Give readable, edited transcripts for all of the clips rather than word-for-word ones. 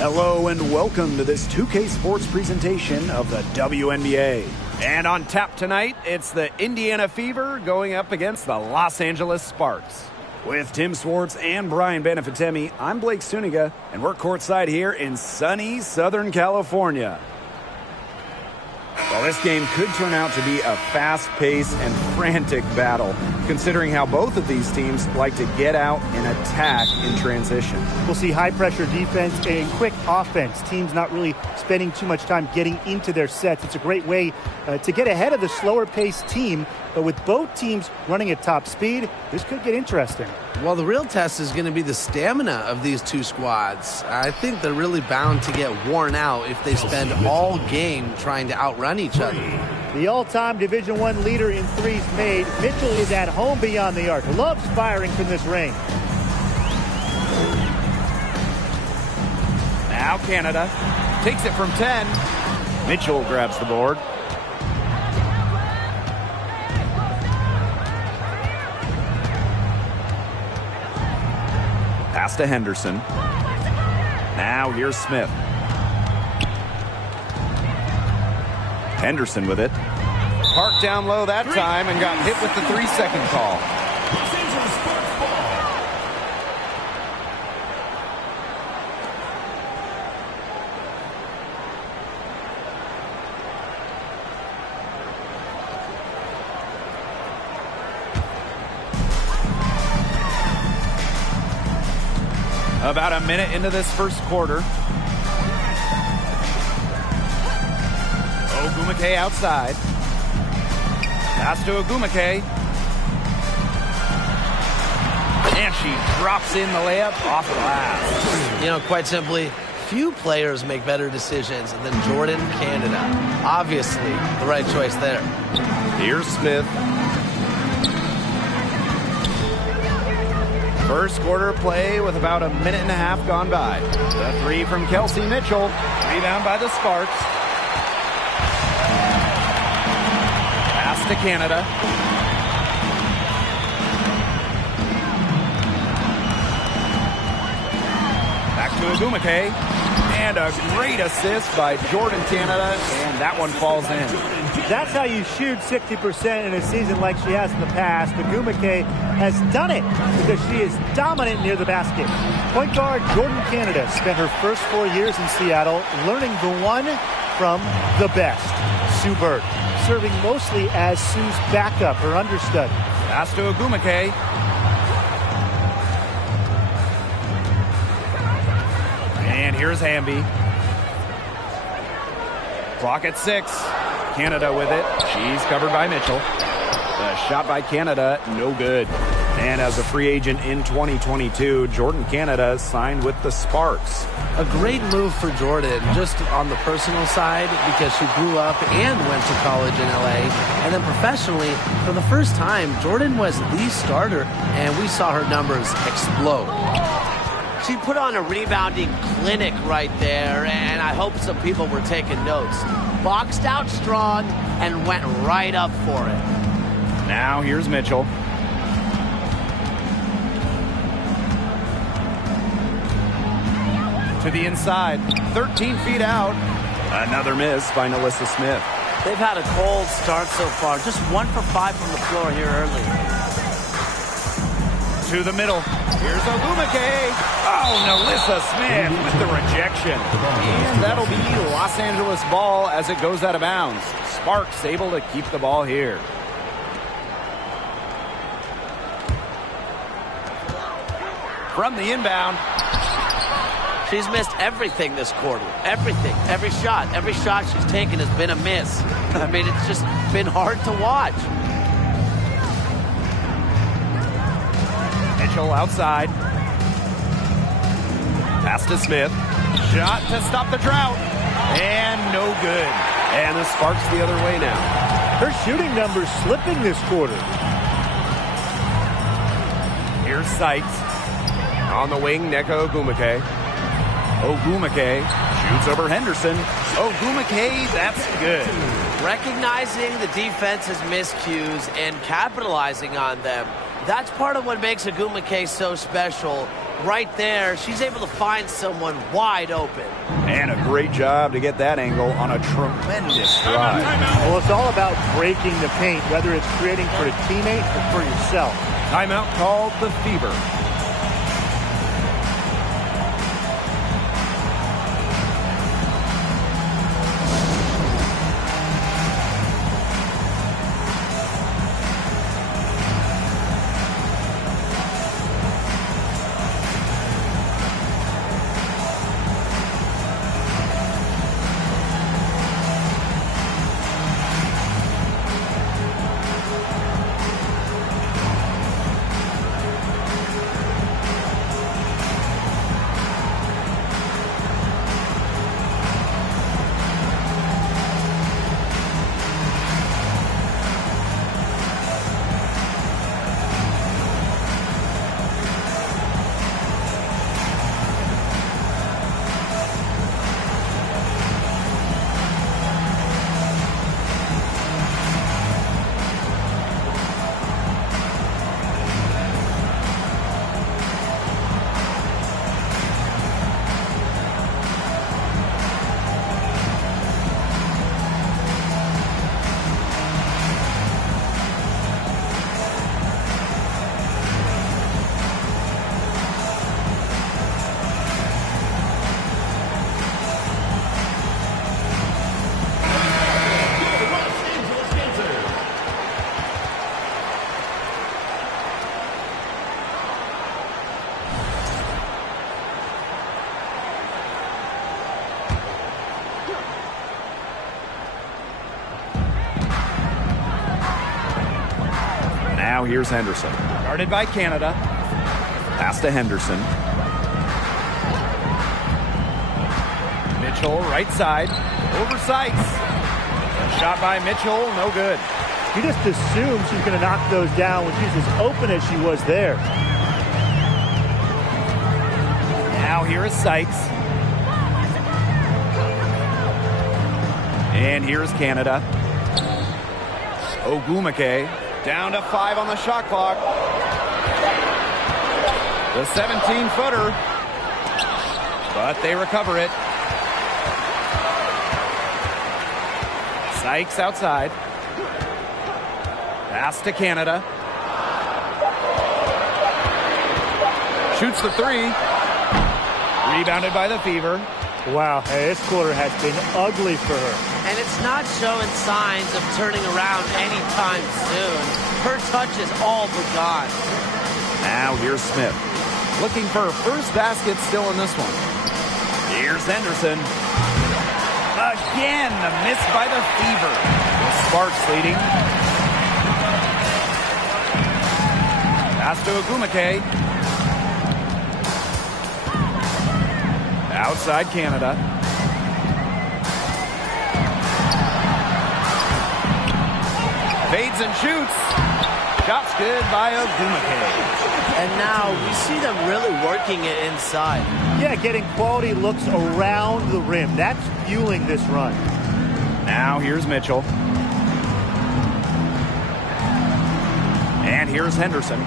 Hello and welcome to this 2K Sports presentation of the WNBA. And on tap tonight, it's the Indiana Fever going up against the Los Angeles Sparks. With Tim Swartz and Brian Benefitemi, I'm Blake Suniga, and we're courtside here in sunny Southern California. Well, this game could turn out to be a fast-paced and frantic battle, considering how both of these teams like to get out and attack in transition. We'll see high-pressure defense and quick offense. Teams not really spending too much time getting into their sets. It's a great way to get ahead of the slower-paced team, but with both teams running at top speed, this could get interesting. Well, the real test is going to be the stamina of these two squads. I think they're really bound to get worn out if they spend all game trying to outrun each other. The all-time Division I leader in threes made, Mitchell is at home beyond the arc. Loves firing from this range. Now Canada takes it from 10. Mitchell grabs the board. Pass to Henderson. Now here's Smith. Henderson with it. Parked down low that time and got hit with the 3-second call. About a minute into this first quarter. Ogumake outside. Pass to Ogumake. And she drops in the layup off glass. You know, quite simply, few players make better decisions than Jordan Canada. Obviously, the right choice there. Here's Smith. First quarter play with about a minute and a half gone by. The three from Kelsey Mitchell. Rebound by the Sparks. Pass to Canada. Back to Ogumake. And a great assist by Jordan Canada. And that one falls in. That's how you shoot 60% in a season like she has in the past. Ogumake has done it because she is dominant near the basket. Point guard Jordan Canada spent her first 4 years in Seattle learning the one from the best, Sue Bird, serving mostly as Sue's backup, her understudy. Pass to Ogumake. And here's Hamby. Clock at 6. Canada with it. She's covered by Mitchell. The shot by Canada, no good. And as a free agent in 2022, Jordan Canada signed with the Sparks. A great move for Jordan, just on the personal side, because she grew up and went to college in LA. And then professionally, for the first time, Jordan was the starter, and we saw her numbers explode. She put on a rebounding clinic right there, and I hope some people were taking notes. Boxed out strong and went right up for it. Now here's Mitchell. To the inside, 13 feet out. Another miss by Nalissa Smith. They've had a cold start so far. Just 1 for 5 from the floor here early. To the middle. Here's Ogumake. Oh, Nalissa Smith with the rejection. And that'll be Los Angeles ball as it goes out of bounds. Sparks able to keep the ball here. From the inbound. She's missed everything this quarter. Everything. Every shot she's taken has been a miss. I mean, it's just been hard to watch. Mitchell outside. Pass to Smith. Shot to stop the drought. And no good. And the Sparks the other way now. Her shooting numbers slipping this quarter. Here's Sykes. On the wing, Nneka Ogumake. Ogumake shoots over Henderson. Ogumake, that's good. Recognizing the defense's miscues and capitalizing on them. That's part of what makes Ogumake so special. right there, she's able to find someone wide open. And a great job to get that angle on a tremendous drive. Well, it's all about breaking the paint, whether it's creating for a teammate or for yourself. Timeout called the Fever. Now here's Henderson. Guarded by Canada. Pass to Henderson. Mitchell, right side. Over Sykes. Shot by Mitchell, no good. He just assumes she's going to knock those down when she's as open as she was there. Now here is Sykes. And here's Canada. Ogumake down to 5 on the shot clock. The 17-footer. But they recover it. Sykes outside. Pass to Canada. Shoots the 3. Rebounded by the Fever. Wow, hey, this quarter has been ugly for her. And it's not showing signs of turning around anytime soon. Her touch is all but gone. Now here's Smith. Looking for her first basket still in this one. Here's Henderson. Again, the miss by the Fever. The Sparks leading. Pass to Ogumake. Outside Canada. Fades and shoots. Shot's good by Ogumake. And now we see them really working it inside. Yeah, getting quality looks around the rim. That's fueling this run. Now here's Mitchell. And here's Henderson.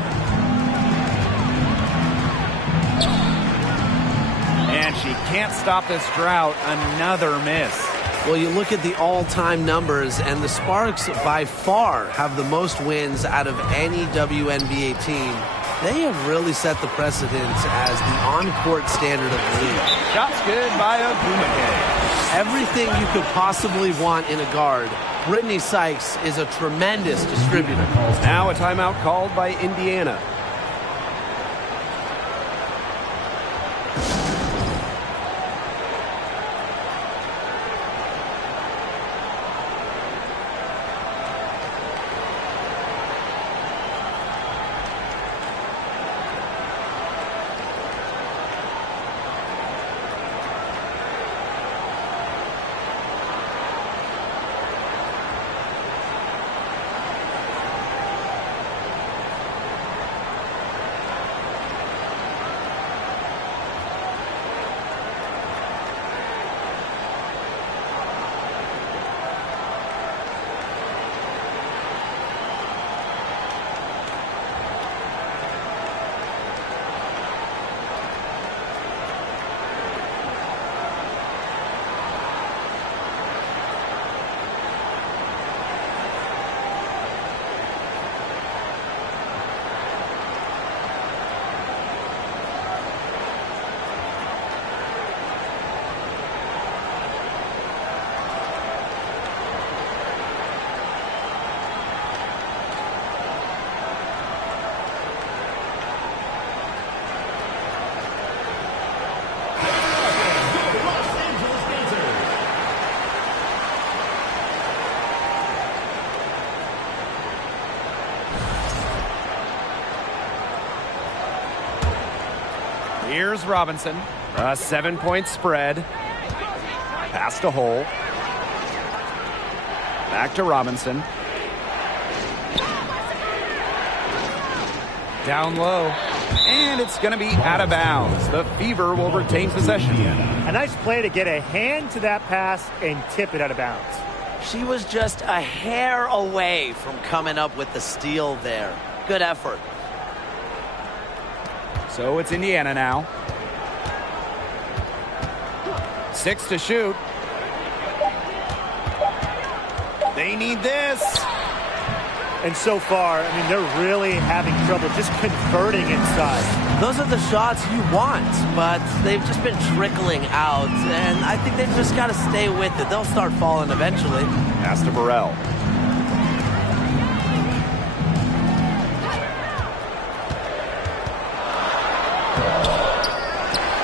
And she can't stop this drought. Another miss. Well, you look at the all-time numbers, and the Sparks by far have the most wins out of any WNBA team. They have really set the precedent as the on-court standard of the league. Shot's good by Ogumake. Everything you could possibly want in a guard. Brittany Sykes is a tremendous distributor. Now a timeout called by Indiana. Here's Robinson. A 7-point spread. Pass to Hull. Back to Robinson. Down low. And it's going to be out of bounds. The Fever will retain possession. A nice play to get a hand to that pass and tip it out of bounds. She was just a hair away from coming up with the steal there. Good effort. So it's Indiana now. 6 to shoot. They need this. And so far, I mean, they're really having trouble just converting inside. Those are the shots you want, but they've just been trickling out, and I think they've just got to stay with it. They'll start falling eventually. Pass to Burrell.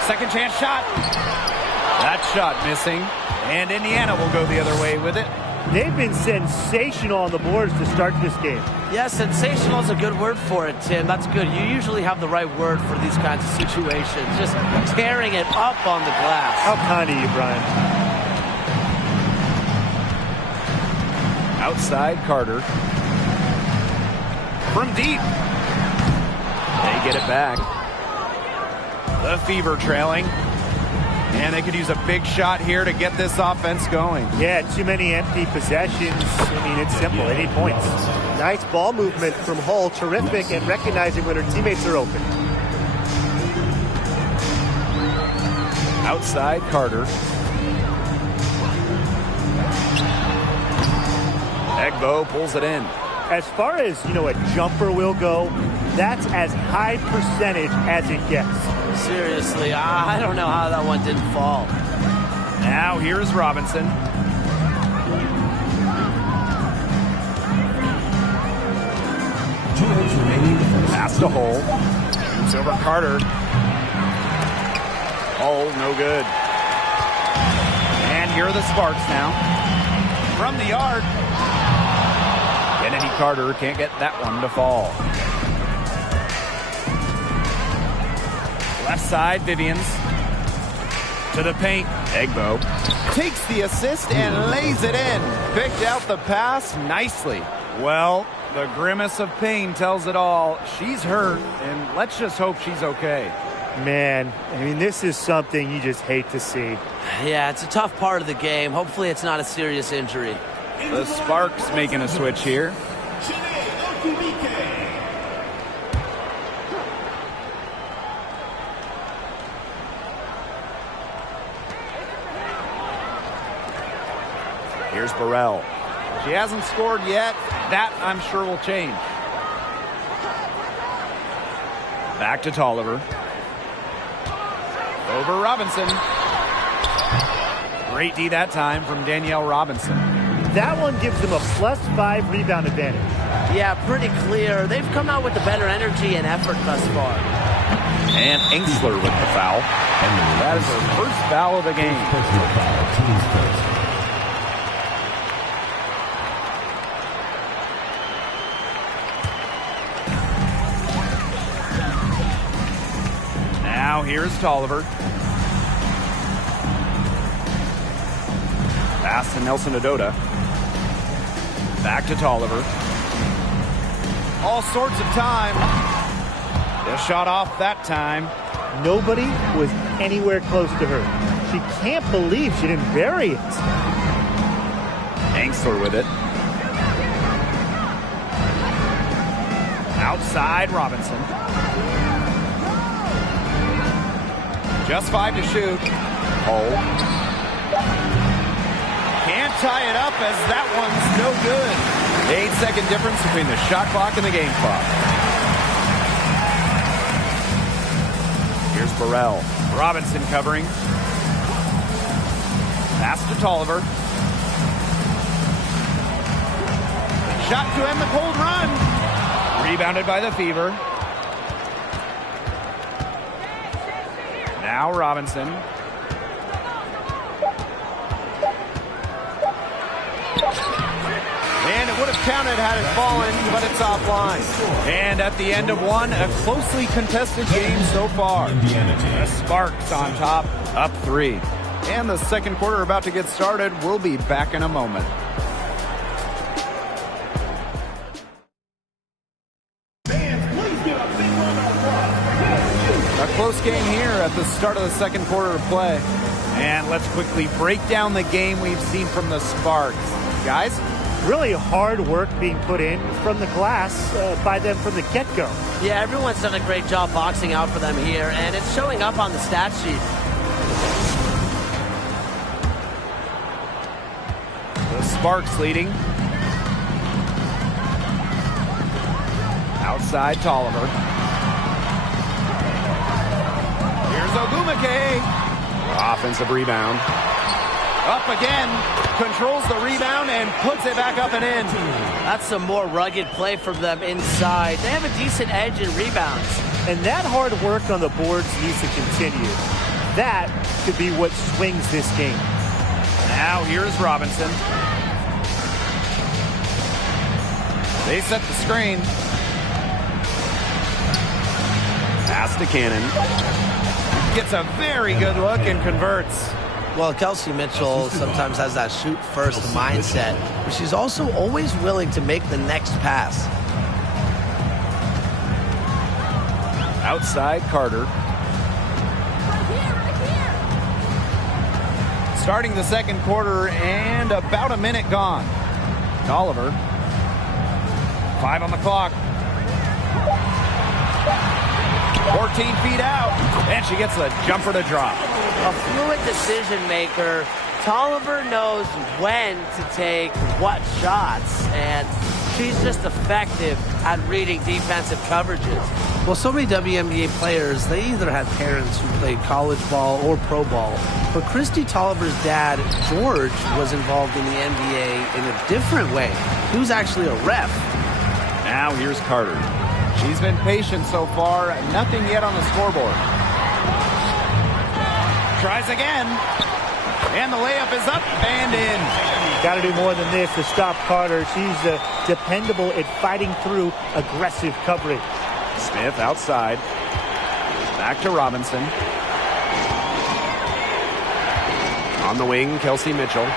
Second chance shot. That shot missing, and Indiana will go the other way with it. They've been sensational on the boards to start this game. Yeah, sensational is a good word for it, Tim. That's good. You usually have the right word for these kinds of situations. Just tearing it up on the glass. How kind of you, Brian. Outside Carter. From deep. They get it back. The Fever trailing. And they could use a big shot here to get this offense going. Yeah, too many empty possessions. I mean, it's simple. They need points. Nice ball movement from Hull. Terrific at recognizing when her teammates are open. Outside Carter. Egbo pulls it in. As far as, a jumper will go, that's as high percentage as it gets. Seriously, I don't know how that one didn't fall. Now here's Robinson. Pass to Hull. Moves over Carter. Hull, no good. And here are the Sparks now. From the yard. Kennedy Carter can't get that one to fall. Left side, Vivians. To the paint. Egbo takes the assist and lays it in. Picked out the pass nicely. Well, the grimace of pain tells it all. She's hurt, and let's just hope she's okay. Man, I mean, this is something you just hate to see. Yeah, it's a tough part of the game. Hopefully it's not a serious injury. The Sparks making a switch here. Here's Burrell. She hasn't scored yet. That, I'm sure, will change. Back to Tolliver. Over Robinson. Great D that time from Danielle Robinson. That one gives them a +5 rebound advantage. Yeah, pretty clear. They've come out with the better energy and effort thus far. And Engsler with the foul. And that is her first foul of the game. Now here's Tolliver. Pass to Nelson Adota. Back to Tolliver. All sorts of time. The shot off that time. Nobody was anywhere close to her. She can't believe she didn't bury it. Engsler with it. Outside Robinson. Just 5 to shoot. Hull. Can't tie it up as that one's no good. 8-second difference between the shot clock and the game clock. Here's Burrell. Robinson covering. Pass to Tolliver. Shot to end the cold run. Rebounded by the Fever. Now Robinson. And it Would have counted had it fallen, but it's offline. And at the end of one, a closely contested game so far. The Sparks on top, up 3. And the second quarter about to get started. We'll be back in a moment. A close game here at the start of the second quarter of play. And let's quickly break down the game we've seen from the Sparks. Guys? Really hard work being put in from the glass by them from the get-go. Yeah, everyone's done a great job boxing out for them here, and it's showing up on the stat sheet. The Sparks leading. Outside Tolliver. Here's Ogumake. Offensive rebound. Up again. Controls the rebound and puts it back up and in. That's some more rugged play from them inside. They have a decent edge in rebounds. And that hard work on the boards needs to continue. That could be what swings this game. Now here's Robinson. They set the screen. Pass to Cannon. Gets a very good look and converts. Well, Kelsey Mitchell sometimes has that shoot-first mindset, but she's also always willing to make the next pass. Outside Carter. Starting the second quarter and about a minute gone. Tolliver. 5 on the clock. 14 feet out, and she gets the jumper to drop. A fluid decision maker. Tolliver knows when to take what shots, and she's just effective at reading defensive coverages. Well, so many WNBA players, they either had parents who played college ball or pro ball. But Christy Tolliver's dad, George, was involved in the NBA in a different way. He was actually a ref. Now here's Carter. She's been patient so far. Nothing yet on the scoreboard. Tries again. And the layup is up and in. Got to do more than this to stop Carter. She's dependable at fighting through aggressive coverage. Smith outside. Back to Robinson. On the wing, Kelsey Mitchell.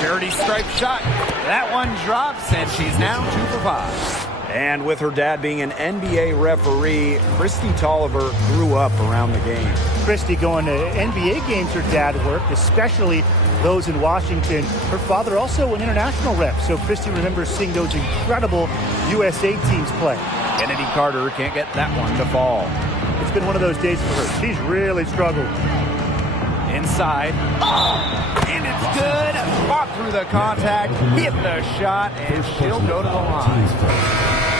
Charity stripe shot. That one drops, and she's now 2 for 5. And with her dad being an NBA referee, Christy Tolliver grew up around the game. Christy going to NBA games her dad worked, especially those in Washington. Her father also an international ref, so Christy remembers seeing those incredible USA teams play. Kennedy Carter can't get that one to fall. It's been one of those days for her. She's really struggled. Inside. And it's good. Fought through the contact, hit the shot, and she'll go to the line.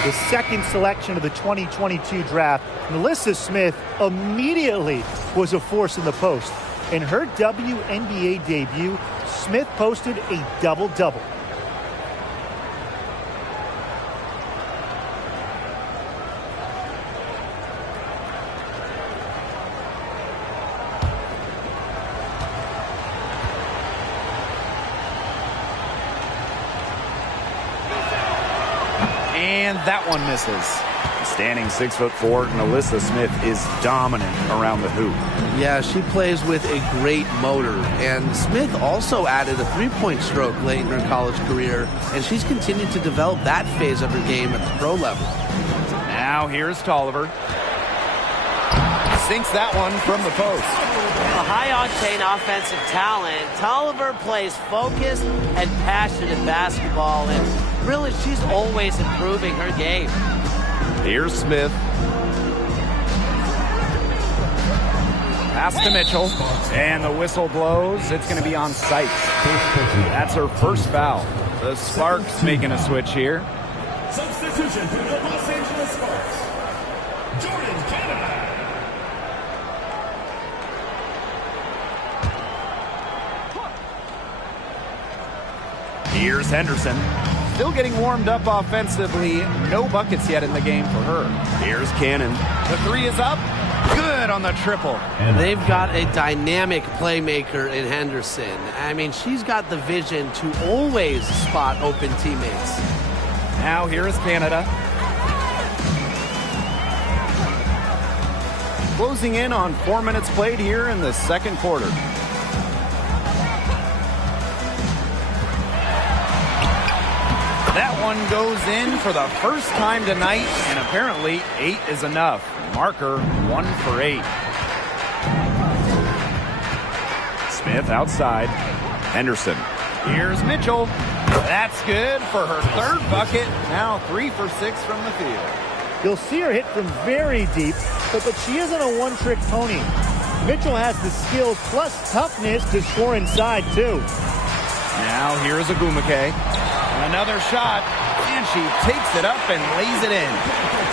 The second selection of the 2022 draft, Melissa Smith immediately was a force in the post. In her WNBA debut, Smith posted a double-double. And that one misses. Standing 6'4", Melissa Smith is dominant around the hoop. Yeah, she plays with a great motor. And Smith also added a three-point stroke late in her college career, and she's continued to develop that phase of her game at the pro level. Now here's Tolliver. Sinks that one from the post. A high-octane offensive talent. Tolliver plays focused and passionate basketball, and really, she's always improving her game. Here's Smith. Pass to Mitchell. And the whistle blows. It's going to be on site. That's her first foul. The Sparks making a switch here. Substitution for the Los Angeles Sparks. Jordan Canada. Here's Henderson. Still getting warmed up offensively. No buckets yet in the game for her. Here's Cannon. The three is up. Good. good on the triple. They've got a dynamic playmaker in Henderson. I mean, she's got the vision to always spot open teammates. Now here is Canada. Closing in on 4 minutes played here in the second quarter. That one goes in for the first time tonight, and apparently 8 is enough. Marker 1 for 8. Smith outside. Henderson. Here's Mitchell. That's good for her third bucket. Now 3 for 6 from the field. You'll see her hit from very deep, but she isn't a one-trick pony. Mitchell has the skill plus toughness to score inside, too. Now here's Agumake. Another shot, and she takes it up and lays it in.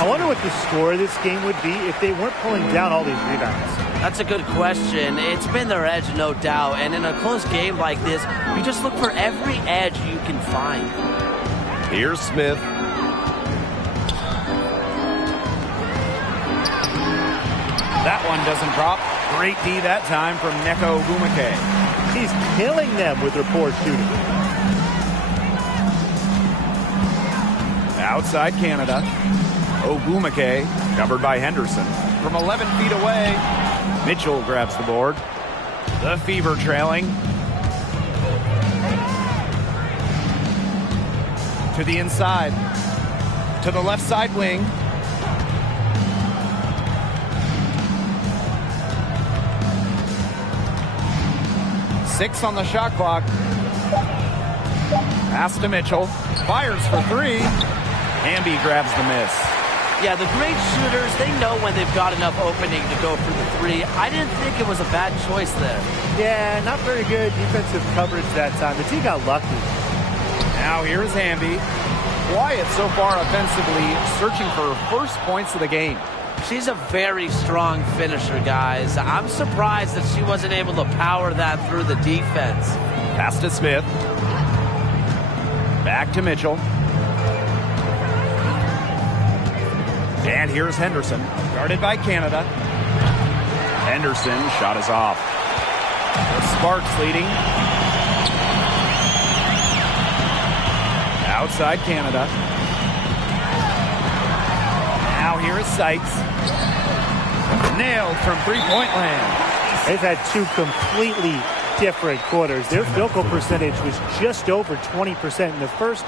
I wonder what the score of this game would be if they weren't pulling down all these rebounds. That's a good question. It's been their edge, no doubt. And in a close game like this, you just look for every edge you can find. Here's Smith. That one doesn't drop. Great D that time from Neko Agumake. He's killing them with her poor shooting. Outside Canada. Ogumake, covered by Henderson. From 11 feet away, Mitchell grabs the board. The Fever trailing. To the inside. To the left side wing. Six on the shot clock. Pass to Mitchell. Fires for 3. Hamby grabs the miss. Yeah, the great shooters, they know when they've got enough opening to go for the 3. I didn't think it was a bad choice there. Yeah, not very good defensive coverage that time. The team got lucky. Now here's Hamby. Quiet so far offensively, searching for her first points of the game. She's a very strong finisher, guys. I'm surprised that she wasn't able to power that through the defense. Pass to Smith. Back to Mitchell. And here's Henderson, guarded by Canada. Henderson, shot is off. The Sparks leading. Outside Canada. Now here is Sykes. Nailed from three-point land. They've had 2 completely different quarters. Their field goal percentage was just over 20% in the first,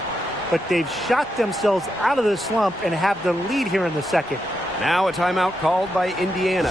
but they've shot themselves out of the slump and have the lead here in the second. Now a timeout called by Indiana.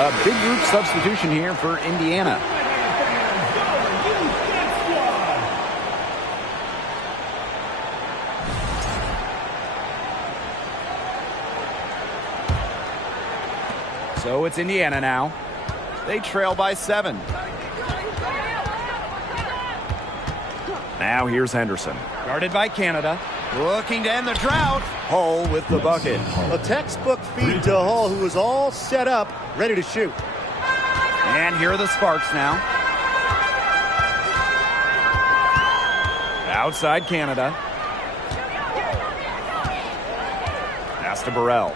A big group substitution here for Indiana. So it's Indiana now. They trail by 7. Now here's Henderson. Guarded by Canada. Looking to end the drought. Hull with the bucket. A textbook feed to Hull, who was all set up, ready to shoot. And here are the Sparks now. Outside Canada. Pass to Burrell.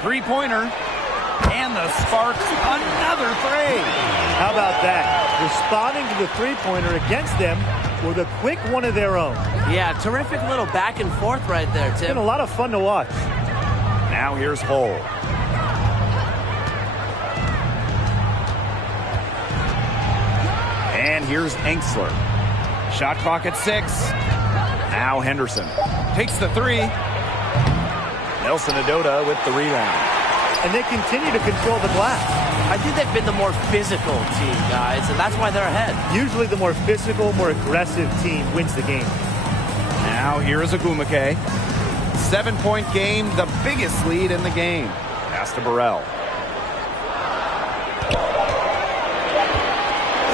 Three-pointer. And the Sparks, another three. How about that? Responding to the three-pointer against them with a quick one of their own. Yeah, terrific little back and forth right there, Tim. It's been a lot of fun to watch. Now here's Hull. And here's Enksler. Shot clock at 6. Now Henderson takes the three. Nelson Adota with the rebound. And they continue to control the glass. I think they've been the more physical team, guys, and that's why they're ahead. Usually the more physical, more aggressive team wins the game. Now here is Agumake. 7-point game, the biggest lead in the game. Pass to Burrell.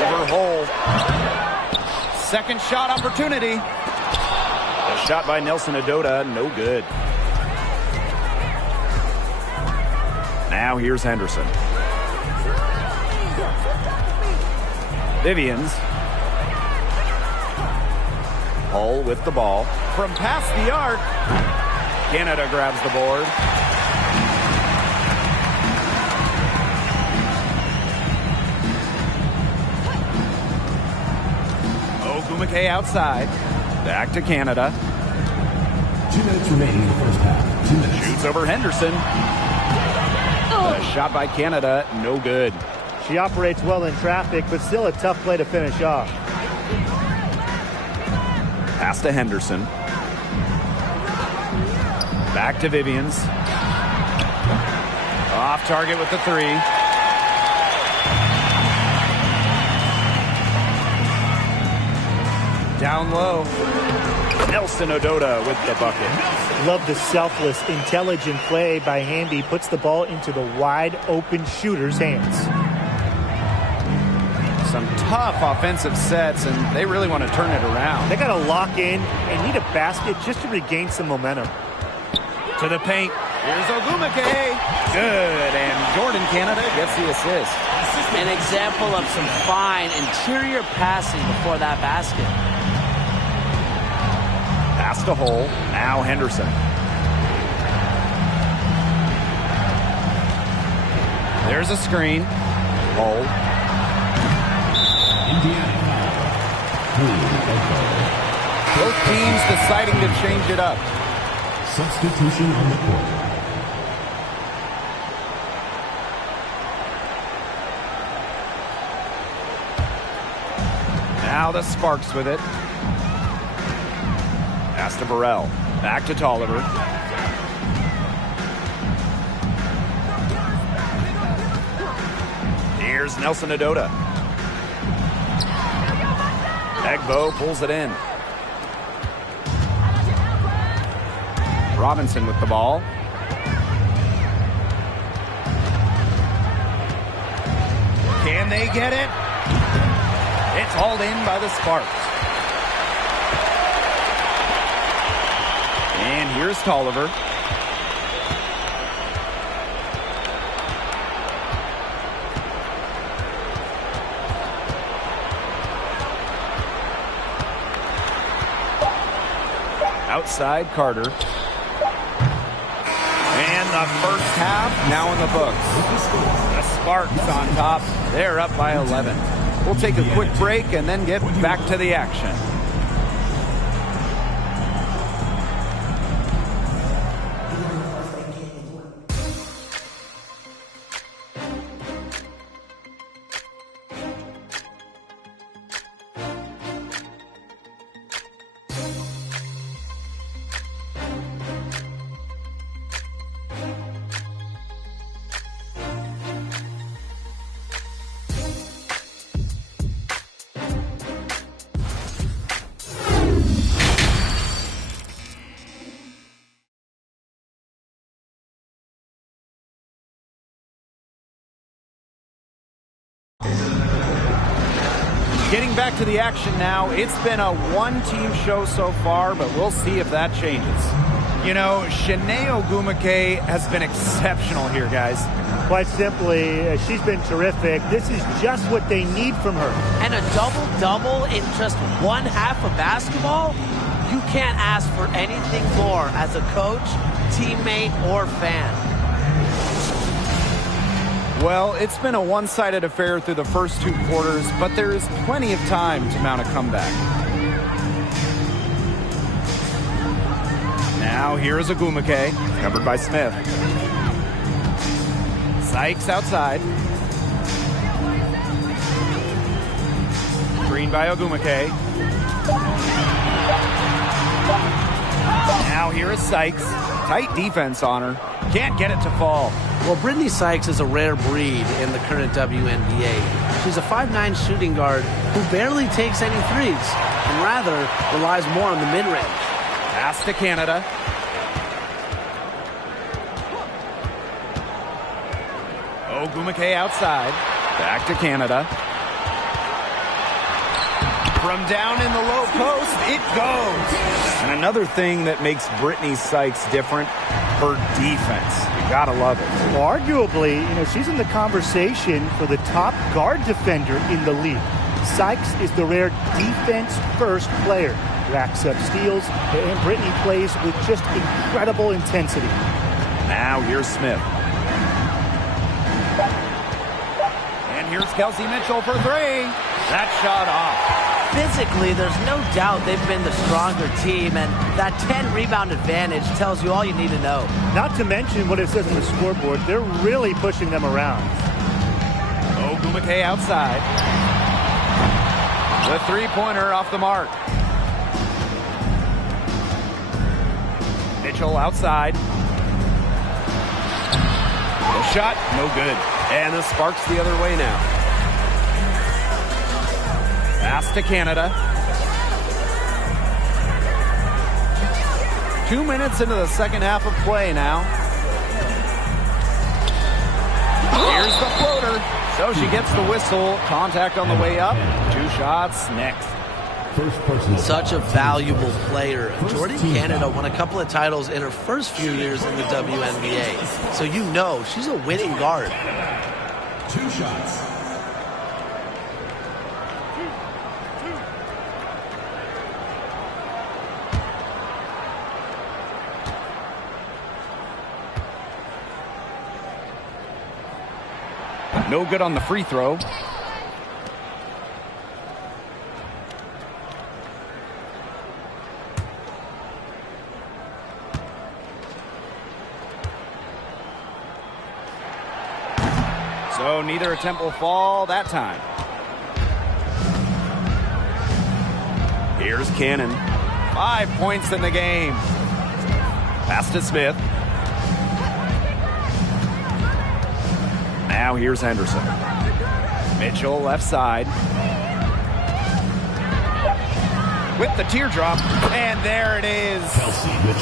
Over Hull. Second shot opportunity. A shot by Nelson Adota, no good. Now here's Henderson. Vivians. Hull with the ball. From past the arc. Canada grabs the board. Ogumake outside. Back to Canada. 2 minutes remaining in the first half. 2 minutes. Shoots over Henderson. A shot by Canada, no good. She operates well in traffic, but still a tough play to finish off. Pass to Henderson. Back to Vivians. Off target with the three. Down low. Nelson Adota with the bucket. Love the selfless, intelligent play by Handy. Puts the ball into the wide open shooter's hands. Some tough offensive sets, and they really want to turn it around. They got to lock in and need a basket just to regain some momentum. To the paint. Here's Ogumake. Good, and Jordan Canada gets the assist. An example of some fine interior passing before that basket. Pass to Hull. Now Henderson. There's a screen. Hull. Both teams deciding to change it up. Substitution on the court. Now the Sparks with it. Pass to Burrell. Back to Tolliver. Here's Nelson Adota. Egbo pulls it in. Robinson with the ball. Can they get it? It's hauled in by the Sparks. And here's Tolliver. Outside Carter. And the first half now in the books. The Sparks on top. They're up by 11. We'll take a quick break and then get back to the action. Getting back to the action now. It's been a one-team show so far, but we'll see if that changes. You know, Shanae Ogumake has been exceptional here, guys. Quite simply, she's been terrific. This is just what they need from her. And a double-double in just one half of basketball? You can't ask for anything more as a coach, teammate, or fan. Well, it's been a one-sided affair through the first 2 quarters, but there is plenty of time to mount a comeback. Now here's Ogumake, covered by Smith. Sykes outside. Screen by Ogumake. Now here is Sykes. Tight defense on her. Can't get it to fall. Well, Brittany Sykes is a rare breed in the current WNBA. She's a 5'9" shooting guard who barely takes any threes and rather relies more on the mid-range. Pass to Canada. Ogumake outside. Back to Canada. From down in the low post, it goes. And another thing that makes Brittany Sykes different, her defense. You gotta love it. Well, arguably, she's in the conversation for the top guard defender in the league. Sykes is the rare defense-first player. Racks up steals, and Brittany plays with just incredible intensity. Now here's Smith. And here's Kelsey Mitchell for 3. That shot off. Physically, there's no doubt they've been the stronger team, and that 10-rebound advantage tells you all you need to know. Not to mention what it says on the scoreboard, they're really pushing them around. Ogumake outside. The three-pointer off the mark. Mitchell outside. The shot, no good. And the Sparks the other way now. Pass to Canada. 2 minutes into the second half of play now. Here's the floater. So she gets the whistle. Contact on the way up. 2 shots next. Such a valuable player. Jordan Canada won a couple of titles in her first few years in the WNBA. So you know she's a winning guard. 2 shots. No good on the free throw. So neither attempt will fall that time. Here's Cannon. 5 points in the game. Pass to Smith. Now here's Henderson. Mitchell left side. With the teardrop, and there it is.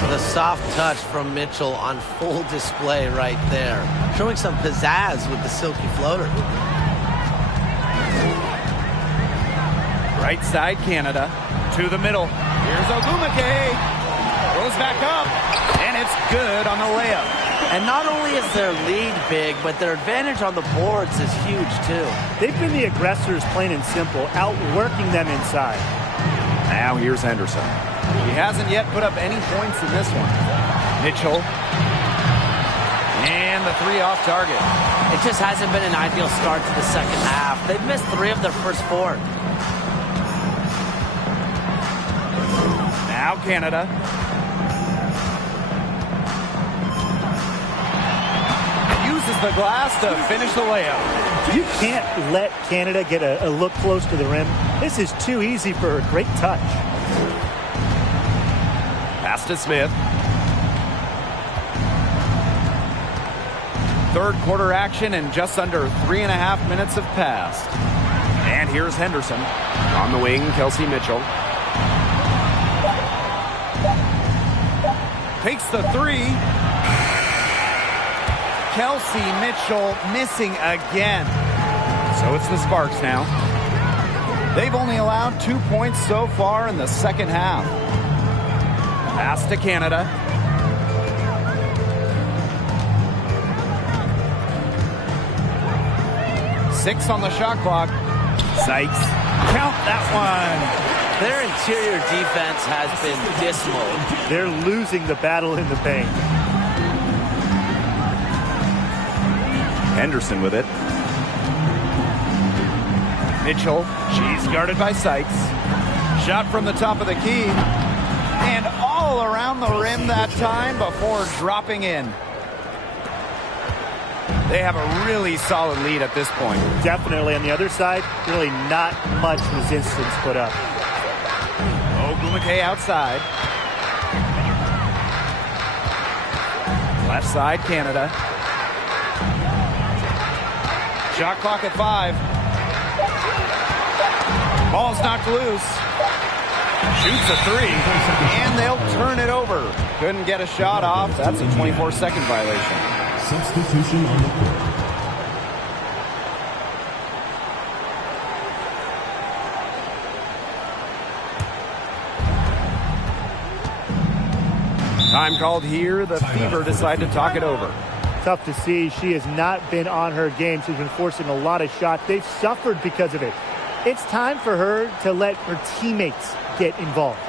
The soft touch from Mitchell on full display right there. Showing some pizzazz with the silky floater. Right side Canada. To the middle. Here's Ogumake. Goes back up, and it's good on the layup. And not only is their lead big, but their advantage on the boards is huge, too. They've been the aggressors, plain and simple, outworking them inside. Now here's Henderson. He hasn't yet put up any points in this one. Mitchell. And the 3 off target. It just hasn't been an ideal start to the second half. They've missed 3 of their first 4. Now Canada. Uses the glass to finish the layup. You can't let Canada get a look close to the rim. This is too easy for a great touch. Pass to Smith. Third quarter action and just under 3.5 minutes have passed. And here's Henderson. On the wing, Kelsey Mitchell. Takes the 3. Kelsey Mitchell missing again. So it's the Sparks now. They've only allowed 2 points so far in the second half. Pass to Canada. Six on the shot clock. Sykes. Count that one. Their interior defense has been dismal. They're losing the battle in the paint. Henderson with it. Mitchell, she's guarded by Sykes. Shot from the top of the key. And all around the rim that time before dropping in. They have a really solid lead at this point. Definitely. On the other side, really not much resistance put up. Ogumake outside. Left side, Canada. Shot clock at 5. Ball's knocked loose. Shoots a 3, and they'll turn it over. Couldn't get a shot off. That's a 24-second violation. Substitution on the court. Time called here. The Fever decide to talk it over. Tough to see. She has not been on her game. She's been forcing a lot of shots. They've suffered because of it. It's time for her to let her teammates get involved.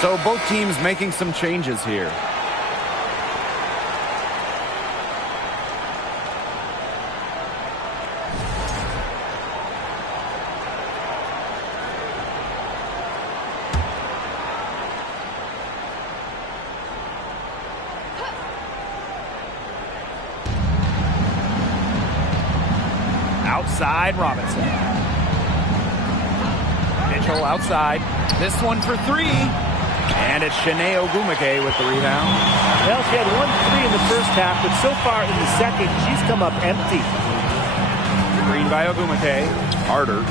So both teams making some changes here. Outside, Robinson. Mitchell outside. This one for 3. And it's Shanae Ogumake with the rebound. Well, she had 1 3 in the first half, but so far in the second, she's come up empty. Screen by Ogumake. Harder.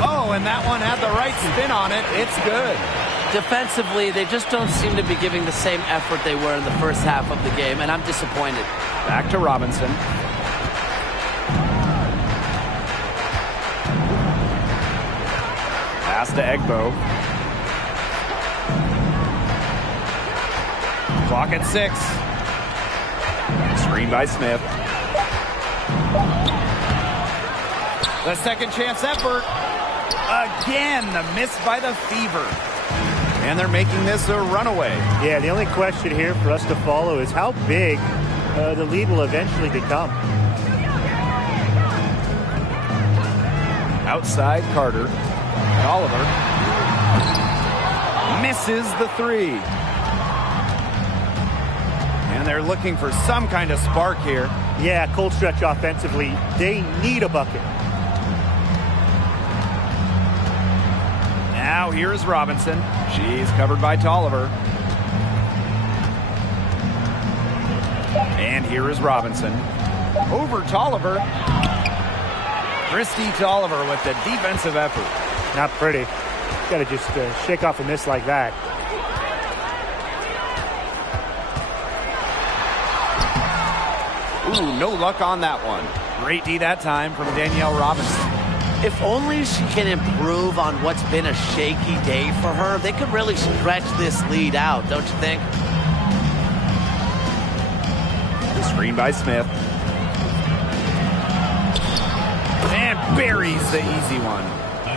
Oh, and that one had the right spin on it. It's good. Defensively, they just don't seem to be giving the same effort they were in the first half of the game, and I'm disappointed. Back to Robinson. Pass to Egbo. Clock at 6. Screen by Smith. The second chance effort. Again, the miss by the Fever. And they're making this a runaway. Yeah, the only question here for us to follow is how big the lead will eventually become. Outside, Carter. Oliver. Misses the 3. And they're looking for some kind of spark here. Yeah, cold stretch offensively. They need a bucket. Now here's Robinson. She's covered by Tolliver. And here is Robinson. Over Tolliver. Christy Tolliver with the defensive effort. Not pretty. Got to just shake off a miss like that. Ooh, no luck on that one. Great D that time from Danielle Robinson. If only she can improve on what's been a shaky day for her, they could really stretch this lead out, don't you think? Screen by Smith. And buries the easy one.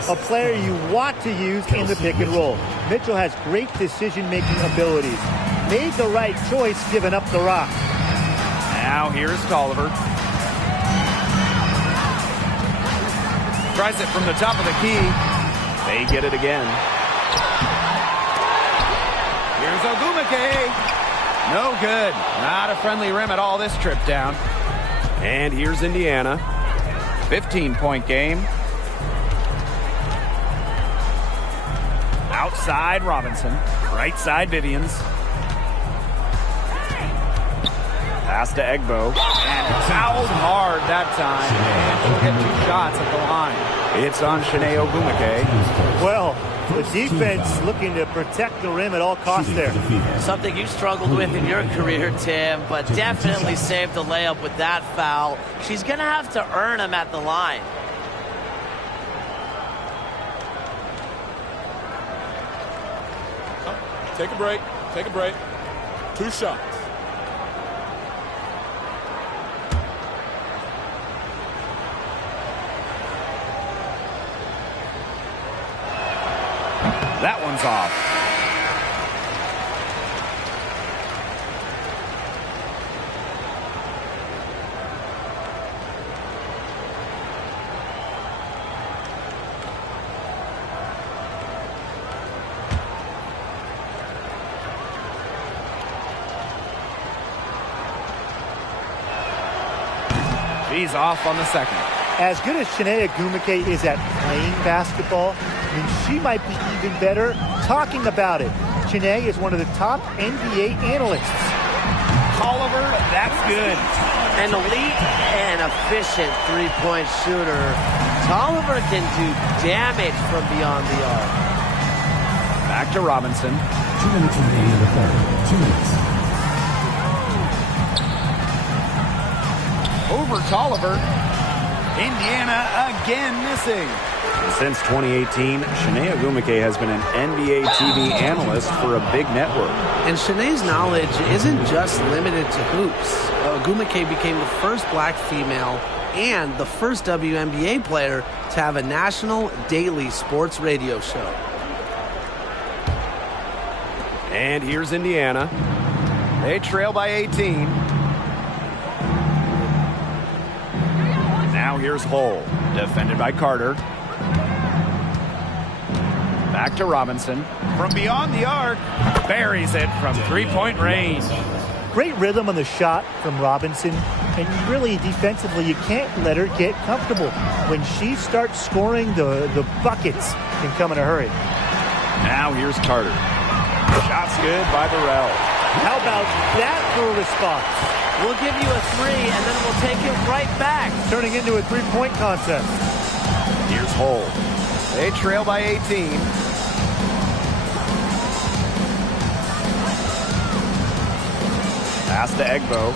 A player you want to use in the pick and roll. Mitchell has great decision-making abilities. Made the right choice giving up the rock. Now here's Tolliver. Tries it from the top of the key. They get it again. Here's Ogumake. No good. Not a friendly rim at all this trip down. And here's Indiana. 15-point game. Outside Robinson. Right side Vivians. Pass to Egbo. And fouled hard that time. And she'll get 2 shots at the line. It's on Shanae Ogumake. Well, the defense looking to protect the rim at all costs there. Something you struggled with in your career, Tim, but definitely saved the layup with that foul. She's going to have to earn them at the line. Take a break. Take a break. 2 shots. That one's off. He's off on the second. As good as Shanae Ogumake is at playing basketball, I mean, she might be even better talking about it. Shanae is one of the top NBA analysts. Tolliver, that's good. An elite and efficient three-point shooter. Tolliver can do damage from beyond the arc. Back to Robinson. 2 minutes remaining in the third. 2 minutes. Over Tolliver. Indiana again missing. Since 2018, Shanae Ogumake has been an NBA TV analyst for a big network. And Shanae's knowledge isn't just limited to hoops. Ogumake became the first black female and the first WNBA player to have a national daily sports radio show. And here's Indiana. They trail by 18. Now here's Hull, defended by Carter. Back to Robinson. From beyond the arc, buries it from three-point range. Great rhythm on the shot from Robinson, and really defensively, you can't let her get comfortable. When she starts scoring, the buckets can come in a hurry. Now here's Carter. Shot's good by Burrell. How about that for a response? We'll give you a 3, and then we'll take it right back. Turning into a three-point contest. Here's Hull. They trail by 18. Pass to Egbo.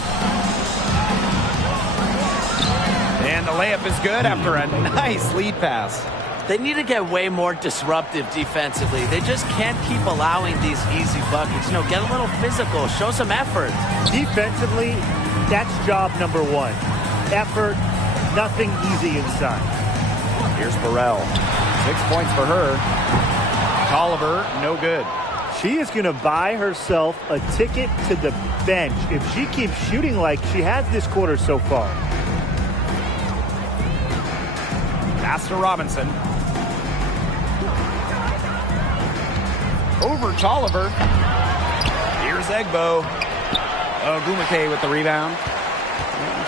And the layup is good after a nice lead pass. They need to get way more disruptive defensively. They just can't keep allowing these easy buckets. You know, get a little physical, show some effort. Defensively, that's job number 1. Effort, nothing easy inside. Here's Burrell. 6 points for her. Tolliver, no good. She is going to buy herself a ticket to the bench if she keeps shooting like she has this quarter so far. Pass to Robinson. Over Tolliver. Here's Egbo. Ogumake with the rebound.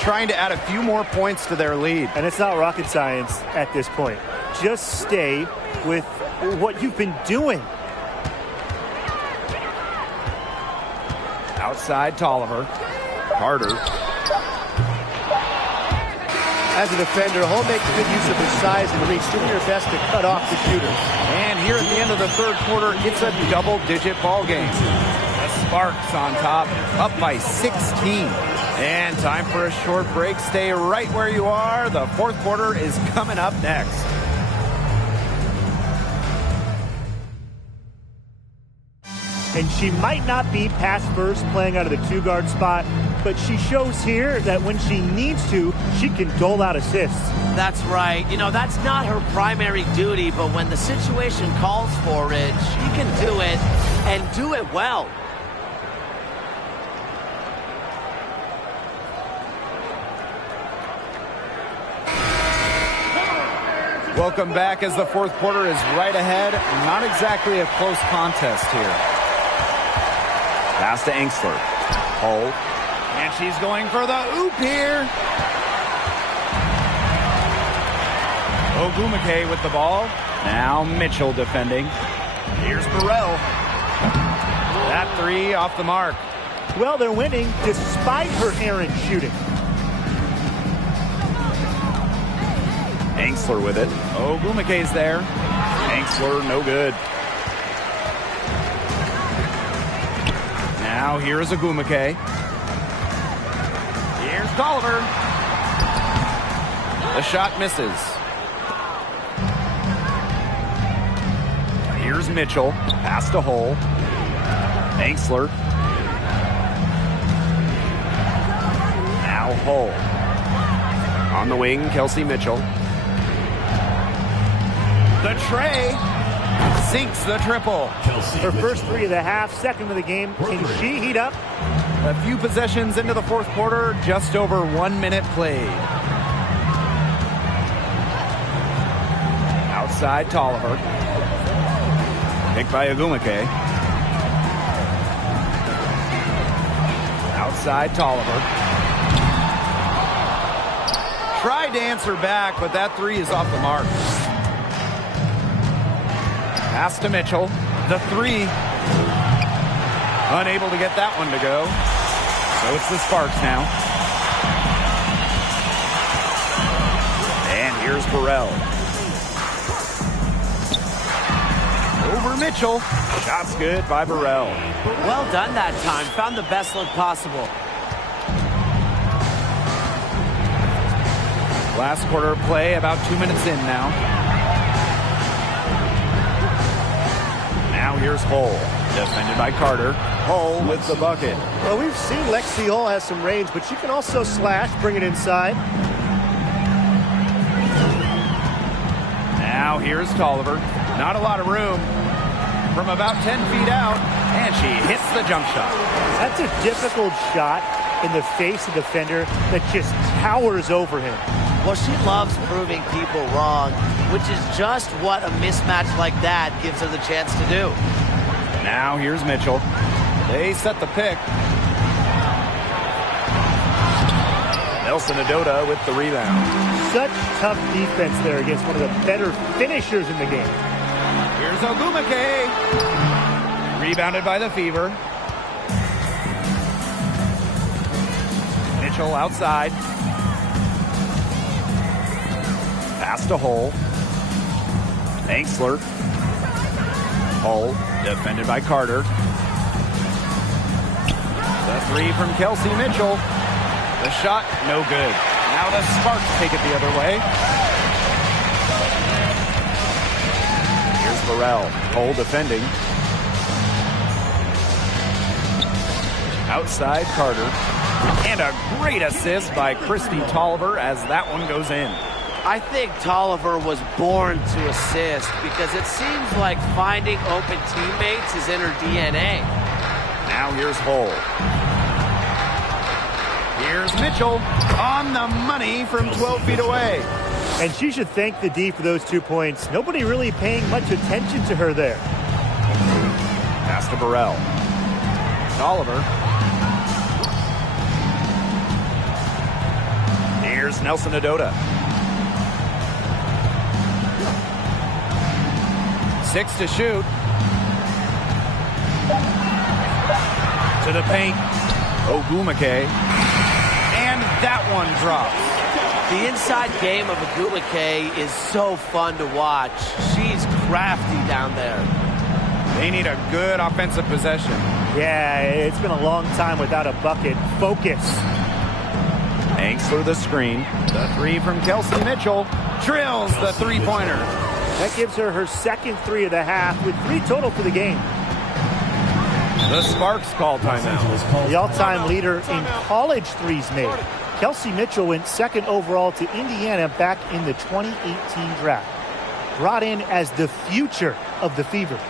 Trying to add a few more points to their lead. And it's not rocket science at this point. Just stay with what you've been doing. Outside Tolliver. Carter. As a defender, Hull makes good use of her size and reach, doing her best to cut off the shooters. And here at the end of the third quarter, it's a double-digit ball game. The Sparks on top, up by 16. And time for a short break. Stay right where you are. The fourth quarter is coming up next. And she might not be pass first playing out of the 2-guard spot, but she shows here that when she needs to, she can dole out assists. That's right. You know, that's not her primary duty, but when the situation calls for it, she can do it and do it well. Welcome back as the fourth quarter is right ahead. Not exactly a close contest here. Pass to Engstler. Hold. And she's going for the oop here. Ogumake with the ball. Now Mitchell defending. Here's Burrell. That three off the mark. Well, they're winning despite her errant shooting. Engstler with it. Ogumake's there. Engstler, no good. Now here's Ogumake. Here's Tolliver. The shot misses. Here's Mitchell. Pass to Hull. Engstler. Now Hull. On the wing, Kelsey Mitchell. The tray sinks the triple. Her first three of the half, second of the game. Can she heat up? A few possessions into the fourth quarter, just over 1 minute played. Outside Tolliver. Picked by Ogumake. Outside Tolliver. Tried to answer back, but that three is off the mark. Pass to Mitchell. The three. Unable to get that one to go. So it's the Sparks now. And here's Burrell. Over Mitchell. Shot's good by Burrell. Well done that time. Found the best look possible. Last quarter of play, about 2 minutes in now. Now here's Hull. Defended by Carter. Hull with the bucket. Well, we've seen Lexi Hull has some range, but she can also slash, bring it inside. Now here's Tolliver. Not a lot of room. From about 10 feet out, and she hits the jump shot. That's a difficult shot in the face of the defender that just towers over him. Well, she loves proving people wrong, which is just what a mismatch like that gives her the chance to do. Now here's Mitchell. They set the pick. Nelson Adota with the rebound. Such tough defense there against one of the better finishers in the game. Here's Ogumake. Rebounded by the Fever. Mitchell outside. Pass to Hull. Engstler. Hull defended by Carter. The three from Kelsey Mitchell. The shot, no good. Now the Sparks take it the other way. Here's Burrell. Hull defending. Outside Carter. And a great assist by Christy Tolliver as that one goes in. I think Tolliver was born to assist because it seems like finding open teammates is in her DNA. Now here's Hull. Here's Mitchell on the money from 12 feet away. And she should thank the D for those 2 points. Nobody really paying much attention to her there. Pass to Burrell. Tolliver. Here's Nelson Adota. 6 to shoot. To the paint. Ogumake. And that one drops. The inside game of Ogumake is so fun to watch. She's crafty down there. They need a good offensive possession. Yeah, it's been a long time without a bucket. Focus. Engstler the screen. The three from Kelsey Mitchell. Drills the three-pointer. That gives her her second three of the half with 3 total for the game. The Sparks call timeout. The all-time leader in college threes made. Kelsey Mitchell went second overall to Indiana back in the 2018 draft. Brought in as the future of the Fever.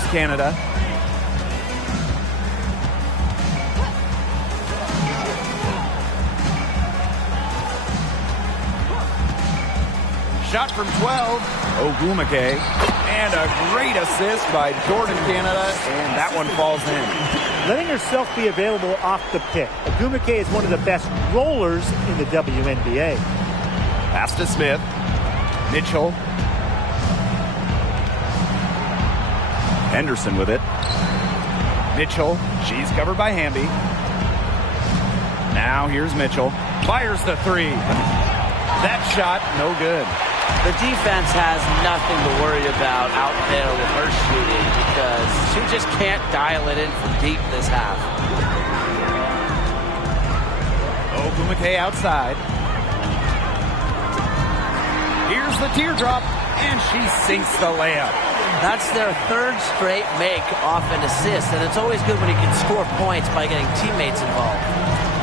Here's Canada. Shot from 12, Ogumake. And a great assist by Jordan Canada, and that one falls in. Letting herself be available off the pick. Ogumake is one of the best rollers in the WNBA. Pass to Smith. Mitchell. Henderson with it. Mitchell. She's covered by Hamby. Now here's Mitchell. Fires the three. That shot, no good. The defense has nothing to worry about out there with her shooting because she just can't dial it in from deep this half. Ogumake outside. Here's the teardrop, and she sinks the layup. That's their third straight make off an assist, and it's always good when you can score points by getting teammates involved.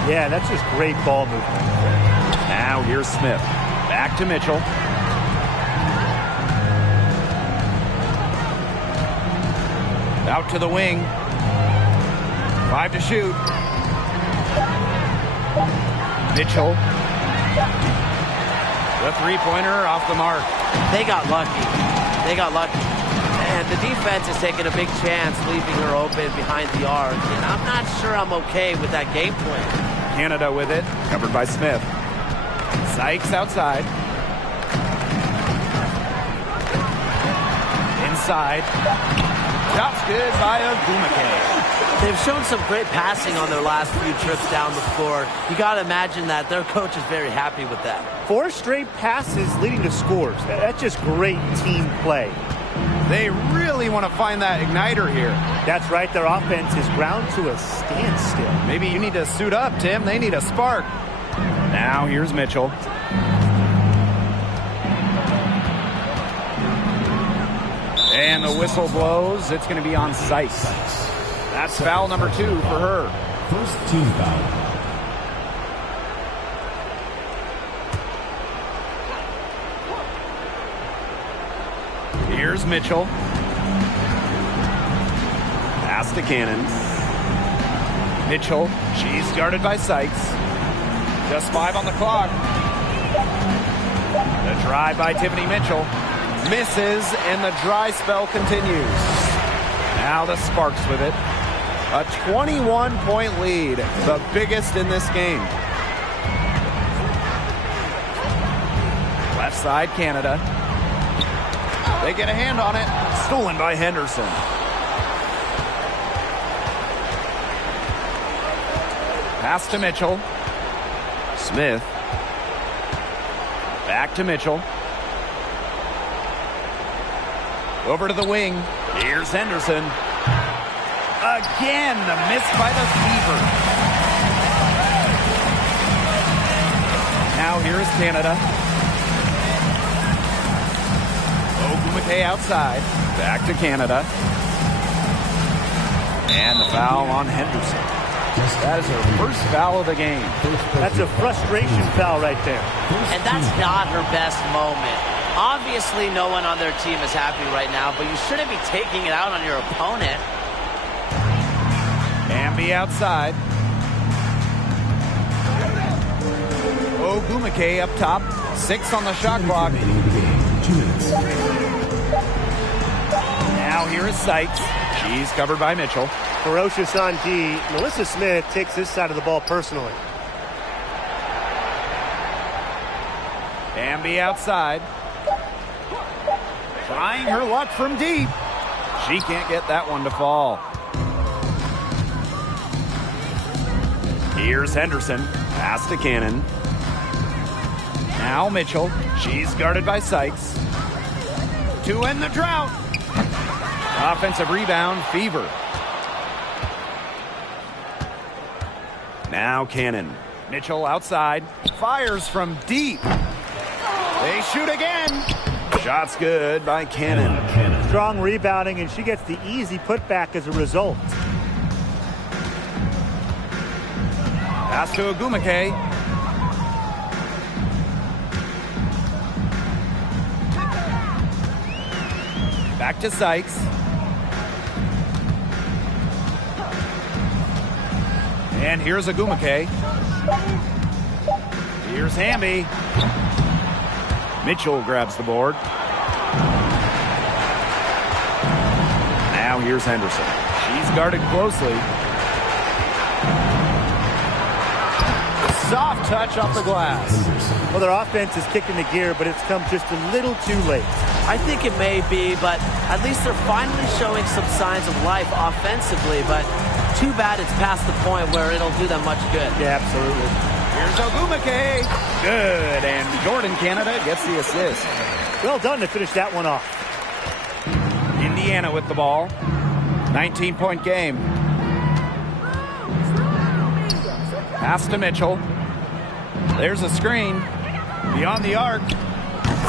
Yeah, that's just great ball movement. Now here's Smith. Back to Mitchell. Out to the wing. 5 to shoot. Mitchell. The three-pointer off the mark. They got lucky. They got lucky. And the defense is taking a big chance, leaving her open behind the arc. And I'm not sure I'm okay with that game plan. Canada with it. Covered by Smith. Sykes outside. Inside. Shot's good by Ogumake. They've shown some great passing on their last few trips down the floor. You got to imagine that their coach is very happy with that. 4 straight passes leading to scores. That's just great team play. They really want to find that igniter here. That's right. Their offense is ground to a standstill. Maybe you need to suit up, Tim. They need a spark. Now here's Mitchell. And the whistle blows. It's going to be on Sykes. That's foul number 2 for her. First team foul. Here's Mitchell. Pass to Cannon. Mitchell. She's guarded by Sykes. Just 5 on the clock. The drive by Tiffany Mitchell. Misses, and the dry spell continues. Now the Sparks with it. A 21-point lead, the biggest in this game. Left side, Canada. They get a hand on it. Stolen by Henderson. Pass to Mitchell. Smith. Back to Mitchell. Over to the wing. Here's Henderson. Again, the miss by the Fever. Now here's Canada. Ogumake outside. Back to Canada. And the foul on Henderson. That is her first foul of the game. That's a frustration foul right there. And that's not her best moment. Obviously, no one on their team is happy right now, but you shouldn't be taking it out on your opponent. Hamby outside. Ogumake up top. 6 on the shot clock. Now here is Sykes. She's covered by Mitchell. Ferocious on D. Melissa Smith takes this side of the ball personally. Hamby outside. Trying her luck from deep. She can't get that one to fall. Here's Henderson. Pass to Cannon. Now Mitchell. She's guarded by Sykes. To end the drought. Offensive rebound, Fever. Now Cannon. Mitchell outside. Fires from deep. They shoot again. Shot's good by Cannon. Strong rebounding, and she gets the easy putback as a result. Pass to Ogumake. Back to Sykes. And here's Agumake. Here's Hamby. Mitchell grabs the board. Now here's Henderson. She's guarded closely. Soft touch off the glass. Well, their offense is kicking the gear, but it's come just a little too late. I think it may be, but at least they're finally showing some signs of life offensively, but too bad it's past the point where it'll do them much good. Yeah, absolutely. Here's Agumake. Good, and Jordan Canada gets the assist. Well done to finish that one off. Indiana with the ball. 19-point game. Pass to Mitchell. There's a screen. Beyond the arc.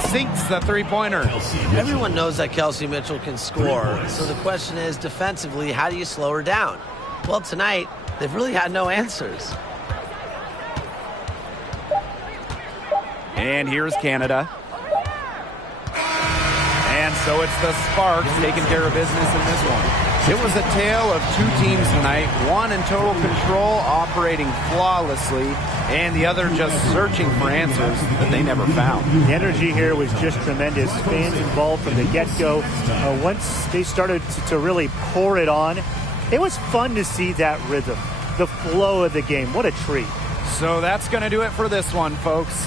Sinks the three-pointer. Everyone knows that Kelsey Mitchell can score. So the question is, defensively, how do you slow her down? Well, tonight, they've really had no answers. And here's Canada. And so it's the Sparks taking care of business in this one. It was a tale of two teams tonight, one in total control, operating flawlessly, and the other just searching for answers that they never found. The energy here was just tremendous. Fans involved from the get-go. Once they started to really pour it on, it was fun to see that rhythm, the flow of the game. What a treat. So that's going to do it for this one, folks.